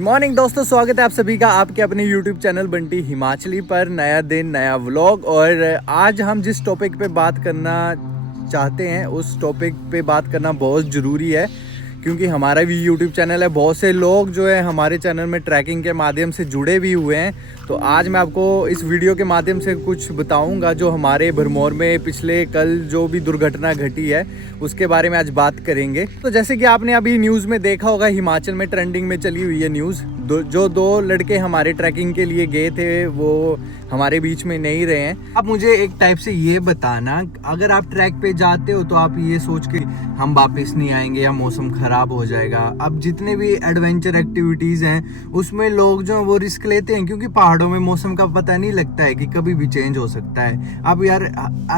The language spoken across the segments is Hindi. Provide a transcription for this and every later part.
मॉर्निंग दोस्तों, स्वागत है आप सभी का आपके अपने YouTube चैनल बंटी हिमाचली पर। नया दिन नया व्लॉग। और आज हम जिस टॉपिक पे बात करना चाहते हैं उस टॉपिक पे बात करना बहुत ज़रूरी है, क्योंकि हमारा भी YouTube चैनल है। बहुत से लोग जो है हमारे चैनल में ट्रैकिंग के माध्यम से जुड़े भी हुए हैं। तो आज मैं आपको इस वीडियो के माध्यम से कुछ बताऊंगा जो हमारे भरमौर में पिछले कल जो भी दुर्घटना घटी है उसके बारे में आज बात करेंगे। तो जैसे कि आपने अभी न्यूज़ में देखा होगा, हिमाचल में ट्रेंडिंग में चली हुई है न्यूज़। जो दो लड़के हमारे ट्रैकिंग के लिए गए थे वो हमारे बीच में नहीं रहे हैं। अब मुझे एक टाइप से ये बताना, अगर आप ट्रैक पे जाते हो तो आप ये सोच के हम वापस नहीं आएंगे या मौसम खराब हो जाएगा। अब जितने भी एडवेंचर एक्टिविटीज़ हैं उसमें लोग जो वो रिस्क लेते हैं, क्योंकि पहाड़ों में मौसम का पता नहीं लगता है कि कभी भी चेंज हो सकता है। अब यार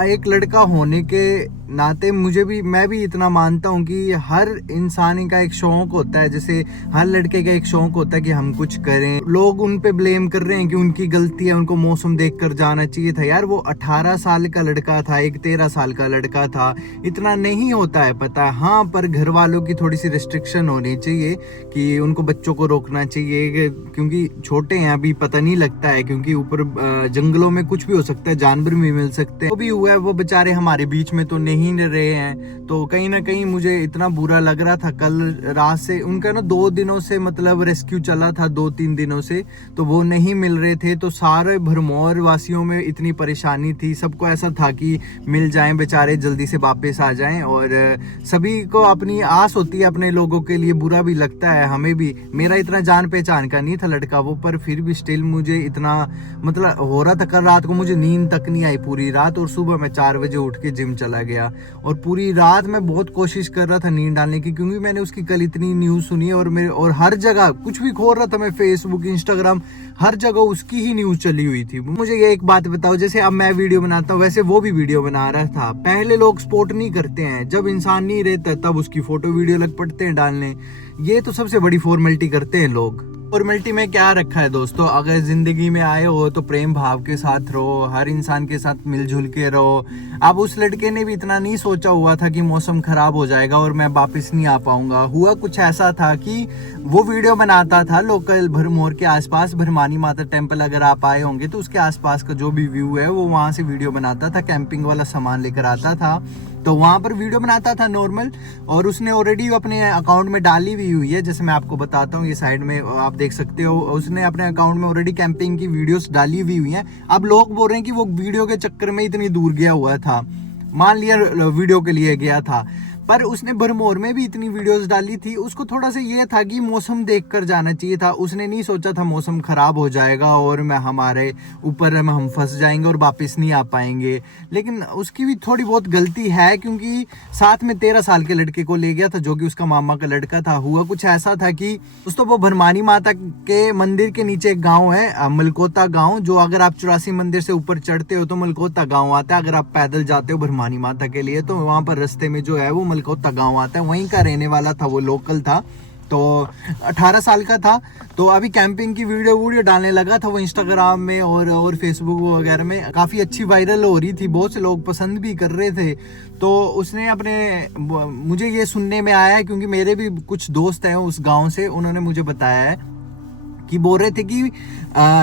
एक लड़का होने के नाते मैं भी इतना मानता हूँ कि हर इंसान का एक शौक होता है, जैसे हर लड़के का एक शौक होता है कि हम कुछ करें। लोग उन पे ब्लेम कर रहे हैं कि उनकी गलती है, उनको मौसम देख कर जाना चाहिए था। यार वो 18 साल का लड़का था, एक 13 साल का लड़का था, इतना नहीं होता है पता। हाँ, पर घर वालों की थोड़ी सी रिस्ट्रिक्शन होनी चाहिए कि उनको बच्चों को रोकना चाहिए, क्योंकि छोटे हैं अभी, पता नहीं लगता है, क्योंकि ऊपर जंगलों में कुछ भी हो सकता है, जानवर भी मिल सकते हैं। वो भी हुआ है, वो बेचारे हमारे बीच में तो नहीं रहे हैं। तो कहीं ना कहीं मुझे इतना बुरा लग रहा था कल रात से। उनका ना 2 दिनों से मतलब रेस्क्यू चला था, 2-3 दिनों से, तो वो नहीं मिल रहे थे। तो सारे भरमौर वासियों में इतनी परेशानी थी, सबको ऐसा था कि मिल जाएं बेचारे, जल्दी से वापस आ जाएं। और सभी को अपनी आस होती है अपने लोगों के लिए, बुरा भी लगता है हमें भी। मेरा इतना जान पहचान का नहीं था लड़का वो, पर फिर भी स्टिल मुझे इतना मतलब हो रहा था। कल रात को मुझे नींद तक नहीं आई पूरी रात, और सुबह मैं 4 बजे उठ के जिम चला गया। और पूरी रात मैं बहुत कोशिश कर रहा था नींद डालने की, क्योंकि मैंने उसकी कल इतनी न्यूज़ सुनी और हर जगह कुछ भी खोल रहा था मैं, फेसबुक, इंस्टाग्राम, हर जगह उसकी ही न्यूज़ चली हुई थी। मुझे ये एक बात बताओ, जैसे अब मैं वीडियो बनाता हूँ वैसे वो भी वीडियो बना रहा था। पहले लोग सपोर्ट नहीं करते हैं, जब इंसान नहीं रहता तब उसकी फोटो वीडियो लग पड़ते हैं डालने। ये तो सबसे बड़ी फॉर्मेलिटी करते हैं लोग। फॉर्मेलिटी में क्या रखा है दोस्तों? अगर जिंदगी में आए हो तो प्रेम भाव के साथ रहो, हर इंसान के साथ मिलजुल के रहो। अब उस लड़के ने भी इतना नहीं सोचा हुआ था कि मौसम खराब हो जाएगा और मैं वापस नहीं आ पाऊंगा। हुआ कुछ ऐसा था कि वो वीडियो बनाता था लोकल भरमौर के आसपास, भरमानी माता टेम्पल, अगर आप आए होंगे तो उसके आसपास का जो भी व्यू है वो वहां से वीडियो बनाता था। कैंपिंग वाला सामान लेकर आता था तो वहां पर वीडियो बनाता था नॉर्मल, और उसने ऑलरेडी अपने अकाउंट में डाली भी हुई है। जैसे मैं आपको बताता हूँ, ये साइड में आप देख सकते हो, उसने अपने अकाउंट में ऑलरेडी कैंपिंग की वीडियोस डाली हुई हैं। अब लोग बोल रहे हैं कि वो वीडियो के चक्कर में इतनी दूर गया हुआ था, मान लिया वीडियो के लिए गया था, पर उसने भरमौर में भी इतनी वीडियोस डाली थी। उसको थोड़ा सा ये था कि मौसम देखकर जाना चाहिए था। उसने नहीं सोचा था मौसम खराब हो जाएगा और हमारे ऊपर हम फंस जाएंगे और वापस नहीं आ पाएंगे। लेकिन उसकी भी थोड़ी बहुत गलती है, क्योंकि साथ में 13 साल के लड़के को ले गया था जो कि उसका मामा का लड़का था। हुआ कुछ ऐसा था कि दोस्तों वो भरमानी माता के मंदिर के नीचे एक गाँव है, मलकोता गाँव, जो अगर आप 84 मंदिर से ऊपर चढ़ते हो तो मलकोता गाँव आता है। अगर आप पैदल जाते हो भरमानी माता के लिए तो वहाँ पर रास्ते में जो है वो मलकोता गांव आता है। वहीं का रहने वाला था वो, लोकल था, तो 18 साल का था। तो अभी कैंपिंग की वीडियो डालने लगा था वो इंस्टाग्राम में और फेसबुक वगैरह में, काफ़ी अच्छी वायरल हो रही थी, बहुत से लोग पसंद भी कर रहे थे। तो उसने मुझे ये सुनने में आया है, क्योंकि मेरे भी कुछ दोस्त हैं उस गांव से, उन्होंने मुझे बताया है कि बोल रहे थे कि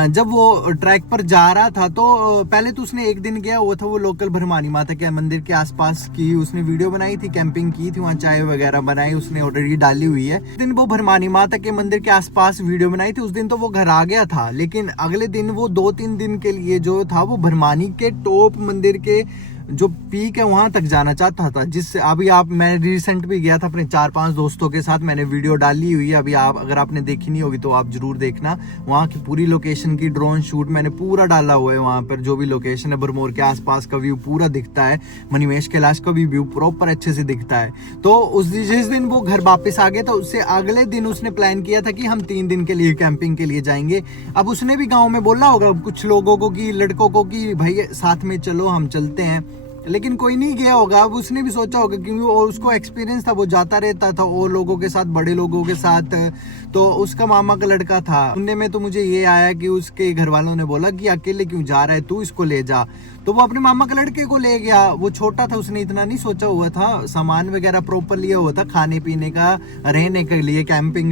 जब वो ट्रैक पर जा रहा था तो पहले तो उसने एक दिन गया हुआ था वो लोकल भरमानी माता के मंदिर के आसपास की उसने वीडियो बनाई थी, कैंपिंग की थी, वहाँ चाय वगैरह बनाई, उसने ऑलरेडी डाली हुई है। उस दिन वो भरमानी माता के मंदिर के आसपास वीडियो बनाई थी। उस दिन तो वो घर आ गया था, लेकिन अगले दिन वो 2-3 दिन के लिए जो था वो भरमानी के टॉप मंदिर के जो पीक है वहां तक जाना चाहता था। जिससे अभी मैं रिसेंट भी गया था अपने 4-5 दोस्तों के साथ, मैंने वीडियो डाली हुई है। अभी अगर आपने देखी नहीं होगी तो आप जरूर देखना, वहाँ की पूरी लोकेशन की ड्रोन शूट मैंने पूरा डाला हुआ है। वहाँ पर जो भी लोकेशन है भरमौर के आसपास का व्यू पूरा दिखता है, मणिमहेश कैलाश का भी व्यू प्रॉपर अच्छे से दिखता है। तो जिस दिन वो घर वापस आ गया तो उससे अगले दिन उसने प्लान किया था कि हम 3 दिन के लिए कैंपिंग के लिए जाएंगे। अब उसने भी गाँव में बोला होगा कुछ लोगों को, कि लड़कों को, कि भाई साथ में चलो हम चलते हैं। लेकिन कोई नहीं गया होगा। अब उसने भी सोचा होगा क्योंकि उसको एक्सपीरियंस था, वो जाता रहता था और लोगों के साथ, बड़े लोगों के साथ। तो उसका मामा का लड़का था। सुनने में तो मुझे ये आया कि उसके घर वालों ने बोला कि अकेले क्यों जा रहा है तू, इसको ले जा। तो वो अपने मामा के लड़के को ले गया। वो छोटा था, उसने इतना नहीं सोचा हुआ था। सामान वगैरह प्रॉपर लिया हुआ था, खाने पीने का, रहने के लिए, कैंपिंग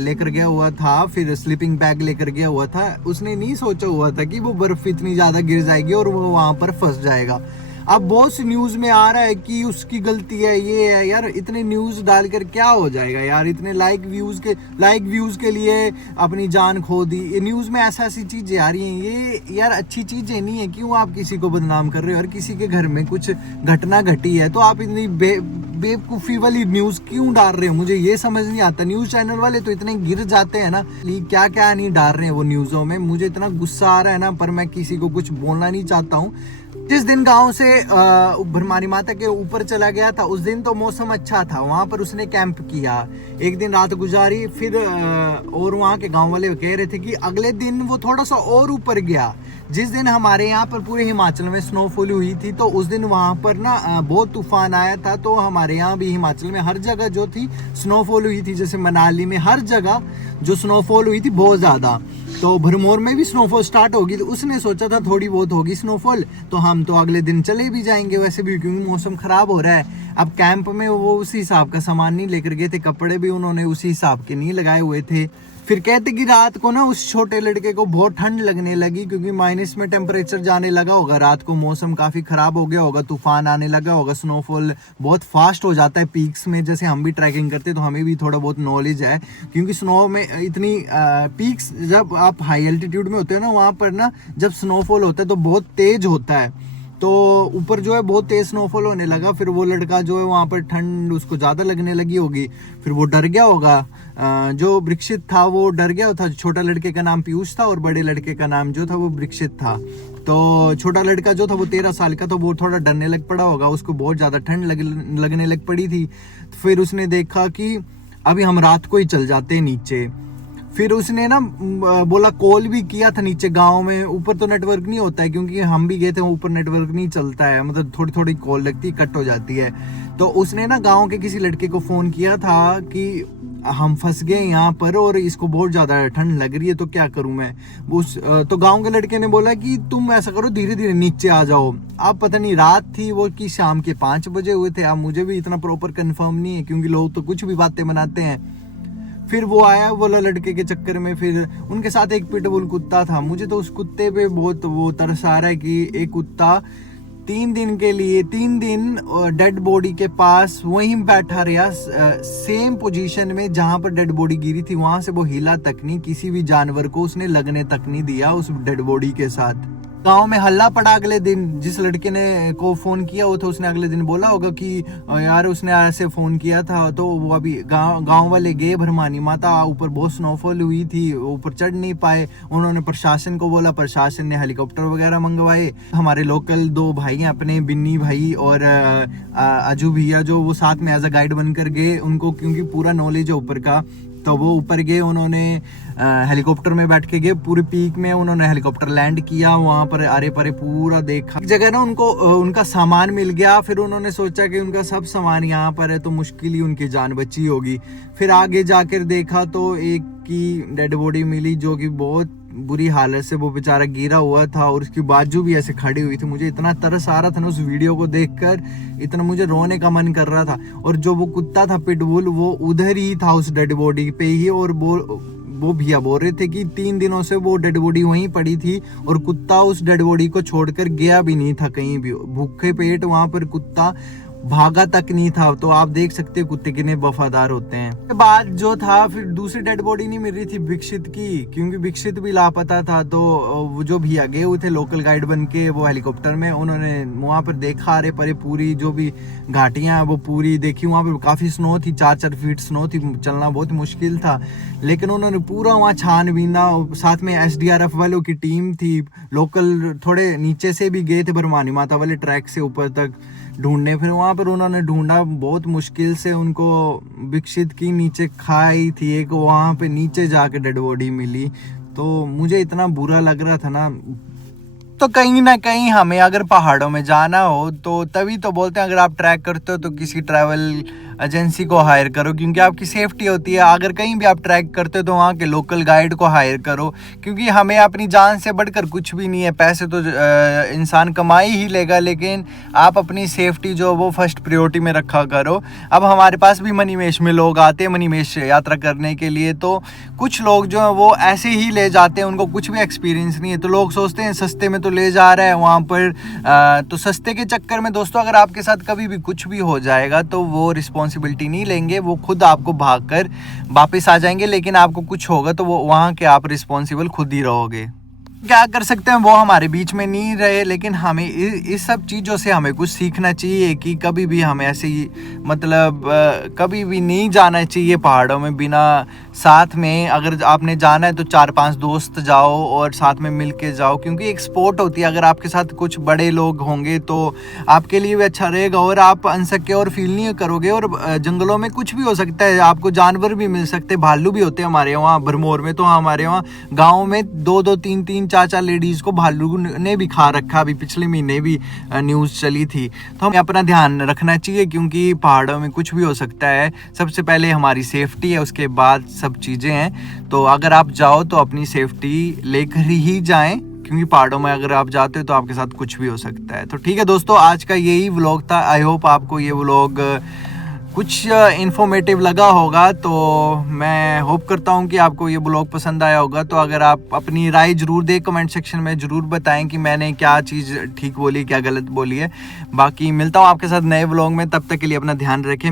लेकर गया हुआ था, फिर स्लीपिंग बैग लेकर गया हुआ था। उसने नहीं सोचा हुआ था कि वो बर्फ इतनी ज्यादा गिर जाएगी और वो वहां पर फंस जाएगा। अब बहुत सी न्यूज में आ रहा है कि उसकी गलती है, ये है यार। इतने न्यूज डालकर क्या हो जाएगा यार? इतने लाइक व्यूज के लिए अपनी जान खो दी। ये न्यूज में ऐसी चीजें आ रही हैं, ये यार अच्छी चीजें नहीं है। क्यों आप किसी को बदनाम कर रहे हो? और किसी के घर में कुछ घटना घटी है तो आप इतनी बेवकूफी वाली न्यूज क्यों डाल रहे हो? मुझे ये समझ नहीं आता। न्यूज चैनल वाले तो इतने गिर जाते हैं ना, क्या क्या नहीं डाल रहे हैं वो न्यूजों में। मुझे इतना गुस्सा आ रहा है ना, पर मैं किसी को कुछ बोलना नहीं चाहता हूँ। जिस दिन गांव से भरमानी माता के ऊपर चला गया था, उस दिन तो मौसम अच्छा था। वहां पर उसने कैंप किया, एक दिन रात गुजारी। फिर और वहां के गांव वाले कह रहे थे कि अगले दिन वो थोड़ा सा और ऊपर गया। जिस दिन हमारे यहाँ पर पूरे हिमाचल में स्नोफॉल हुई थी, तो उस दिन वहां पर ना बहुत तूफान आया था। तो हमारे यहाँ भी हिमाचल में हर जगह जो थी स्नोफॉल हुई थी, जैसे मनाली में हर जगह जो स्नोफॉल हुई थी बहुत ज्यादा। तो भरमौर में भी स्नोफॉल स्टार्ट होगी। तो उसने सोचा था थोड़ी बहुत होगी स्नोफॉल, तो हम तो अगले दिन चले भी जाएंगे वैसे भी, क्योंकि मौसम खराब हो रहा है। अब कैंप में वो उसी हिसाब का सामान नहीं लेकर गए थे, कपड़े भी उन्होंने उसी हिसाब के नहीं लगाए हुए थे। फिर कहते कि रात को ना उस छोटे लड़के को बहुत ठंड लगने लगी, क्योंकि माइनस में टेम्परेचर जाने लगा होगा। रात को मौसम काफी खराब हो गया होगा, तूफान आने लगा होगा, स्नोफॉल बहुत फास्ट हो जाता है पीक्स में। जैसे हम भी ट्रैकिंग करते हैं तो हमें भी थोड़ा बहुत नॉलेज है, क्योंकि स्नो में इतनी पीक्स, जब आप हाई एल्टीट्यूड में होते हो ना, वहां पर ना जब स्नोफॉल होता है तो बहुत तेज होता है। तो ऊपर जो है बहुत तेज स्नोफॉल होने लगा। फिर वो लड़का जो है वहां पर ठंड उसको ज्यादा लगने लगी होगी, फिर वो डर गया होगा। जो ब्रिक्षित था वो डर गया था। छोटा लड़के का नाम पीयूष था और बड़े लड़के का नाम जो था वो ब्रिक्षित था। तो छोटा लड़का जो था वो 13 साल का, तो वो थोड़ा डरने लग पड़ा होगा, उसको बहुत ज्यादा ठंड लगने लग पड़ी थी। फिर उसने देखा कि अभी हम रात को ही चल जाते हैं नीचे। फिर उसने ना बोला, कॉल भी किया था नीचे गांव में। ऊपर तो नेटवर्क नहीं होता है, क्योंकि हम भी गए थे, ऊपर नेटवर्क नहीं चलता है, मतलब थोड़ी थोड़ी कॉल लगती, कट हो जाती है। तो उसने ना गांव के किसी लड़के को फोन किया था कि हम फंस गए यहाँ पर और इसको बहुत ज्यादा ठंड लग रही है, तो क्या करूं मैं। तो गांव के लड़के ने बोला कि तुम ऐसा करो, धीरे धीरे नीचे आ जाओ। अब पता नहीं रात थी वो कि शाम के 5 बजे हुए थे। अब मुझे भी इतना प्रॉपर कंफर्म नहीं है, क्योंकि लोग तो कुछ भी बातें बनाते हैं। फिर वो आया बोला लड़के के चक्कर में। फिर उनके साथ एक पिटबुल कुत्ता था। मुझे तो उस कुत्ते पे बहुत वो तरस आ रहा है कि एक कुत्ता 3 दिन डेड बॉडी के पास वहीं बैठा रहा, सेम पोजीशन में जहां पर डेड बॉडी गिरी थी। वहां से वो हिला तक नहीं, किसी भी जानवर को उसने लगने तक नहीं दिया उस डेड बॉडी के साथ। गांव में हल्ला पड़ा अगले दिन। जिस लड़के ने को फोन किया वो था, उसने अगले दिन बोला होगा कि यार उसने ऐसे फोन किया था। तो वो अभी गांव वाले गए भरमानी माता, ऊपर बहुत स्नोफॉल हुई थी, ऊपर चढ़ नहीं पाए। उन्होंने प्रशासन को बोला, प्रशासन ने हेलीकॉप्टर वगैरह मंगवाए। हमारे लोकल 2 भाई हैं अपने, बिन्नी भाई और अजू भैया, जो वो साथ में एज अ गाइड बनकर गए। उनको क्योंकि पूरा नॉलेज है ऊपर का, तो वो ऊपर गए। उन्होंने हेलीकॉप्टर में बैठ के गए, पूरे पीक में उन्होंने हेलीकॉप्टर लैंड किया। वहां पर आरे परे पूरा देखा। एक जगह ना उनको उनका सामान मिल गया। फिर उन्होंने सोचा कि उनका सब सामान यहाँ पर है तो मुश्किल ही उनकी जान बची होगी। फिर आगे जाकर देखा तो एक की डेड बॉडी मिली, जो कि बहुत बुरी हालत से वो बेचारा गिरा हुआ था और उसकी बाजू भी ऐसे खड़ी हुई थी। मुझे इतना तरस आ रहा था ना उस वीडियो को देखकर, इतना मुझे रोने का मन कर रहा था। और जो वो कुत्ता था पिटबुल, वो उधर ही था उस डेड बॉडी पे ही। और वो भैया बोल रहे थे कि 3 दिनों से वो डेड बॉडी वहीं पड़ी थी और कुत्ता उस डेड बॉडी को छोड़कर गया भी नहीं था कहीं भी। भूखे पेट वहां पर कुत्ता भागा तक नहीं था। तो आप देख सकते हैं कुत्ते कितने वफादार होते हैं। उसके बाद जो था, फिर दूसरी डेड बॉडी नहीं मिल रही थी विकसित की, क्योंकि विकसित भी लापता था। तो वो जो भैया गए हुए थे लोकल गाइड बन के वो हेलीकॉप्टर में, उन्होंने वहां पर देखा अरे परे पूरी जो भी घाटियां वो पूरी देखी। वहां पर काफी स्नो थी, 4-4 फीट स्नो थी, चलना बहुत मुश्किल था। लेकिन उन्होंने पूरा वहाँ छानबीना, साथ में SDRF वालों की टीम थी, लोकल थोड़े नीचे से भी गए थे भरमानी माता वाले ट्रैक से ऊपर तक ढूंढने। फिर वहां पर उन्होंने ढूंढा, बहुत मुश्किल से उनको विकसित की नीचे खाई थी एक, वहां पे नीचे जाके डेड बॉडी मिली। तो मुझे इतना बुरा लग रहा था ना, दोस्तों कहीं ना कहीं हमें अगर पहाड़ों में जाना हो तो तभी तो बोलते हैं अगर आप ट्रैक करते हो तो किसी ट्रैवल एजेंसी को हायर करो, क्योंकि आपकी सेफ्टी होती है। अगर कहीं भी आप ट्रैक करते हो तो वहाँ के लोकल गाइड को हायर करो, क्योंकि हमें अपनी जान से बढ़कर कुछ भी नहीं है। पैसे तो इंसान कमा ही लेगा, लेकिन आप अपनी सेफ्टी जो वो फर्स्ट प्रायोरिटी में रखा करो। अब हमारे पास भी मणिमहेश में लोग आते हैं मणिमहेश यात्रा करने के लिए, तो कुछ लोग जो है वो ऐसे ही ले जाते हैं, उनको कुछ भी एक्सपीरियंस नहीं है, तो लोग सोचते हैं सस्ते में तो ले जा रहा है वहाँ पर। तो सस्ते के चक्कर में दोस्तों अगर आपके साथ कभी भी कुछ भी हो जाएगा तो वो रिस्पॉन्सिबिलिटी नहीं लेंगे, वो खुद आपको भागकर वापस आ जाएंगे। लेकिन आपको कुछ होगा तो वो वहाँ के आप रिस्पॉन्सिबल खुद ही रहोगे। क्या कर सकते हैं, वो हमारे बीच में नहीं रहे, लेकिन हमें इस सब चीज़ों से हमें कुछ सीखना चाहिए कि कभी भी हमें ऐसे ही मतलब कभी भी नहीं जाना चाहिए पहाड़ों में बिना साथ में। अगर आपने जाना है तो 4-5 दोस्त जाओ और साथ में मिल के जाओ, क्योंकि एक स्पोर्ट होती है। अगर आपके साथ कुछ बड़े लोग होंगे तो आपके लिए भी अच्छा रहेगा और आप अनसिक्योर फील नहीं करोगे। और जंगलों में कुछ भी हो सकता है, आपको जानवर भी मिल सकते हैं, भालू भी होते हैं हमारे वहाँ भरमौर में। तो हमारे वहाँ गाँव में 2-2, 3-3, 4-4 लेडीज़ को भालू ने भी खा रखा। अभी पिछले महीने भी न्यूज़ चली थी। तो हमें अपना ध्यान रखना चाहिए, क्योंकि पहाड़ों में कुछ भी हो सकता है। सबसे पहले हमारी सेफ्टी है, उसके बाद सब चीज़ें हैं। तो अगर आप जाओ तो अपनी सेफ्टी लेकर ही जाएं, क्योंकि पहाड़ों में अगर आप जाते हो तो आपके साथ कुछ भी हो सकता है। तो ठीक है दोस्तों, आज का यही व्लॉग था। आई होप आपको ये व्लॉग कुछ इन्फॉर्मेटिव लगा होगा। तो मैं होप करता हूँ कि आपको ये ब्लॉग पसंद आया होगा। तो अगर आप अपनी राय ज़रूर दें, कमेंट सेक्शन में ज़रूर बताएं कि मैंने क्या चीज़ ठीक बोली, क्या गलत बोली है। बाकी मिलता हूँ आपके साथ नए ब्लॉग में, तब तक के लिए अपना ध्यान रखें।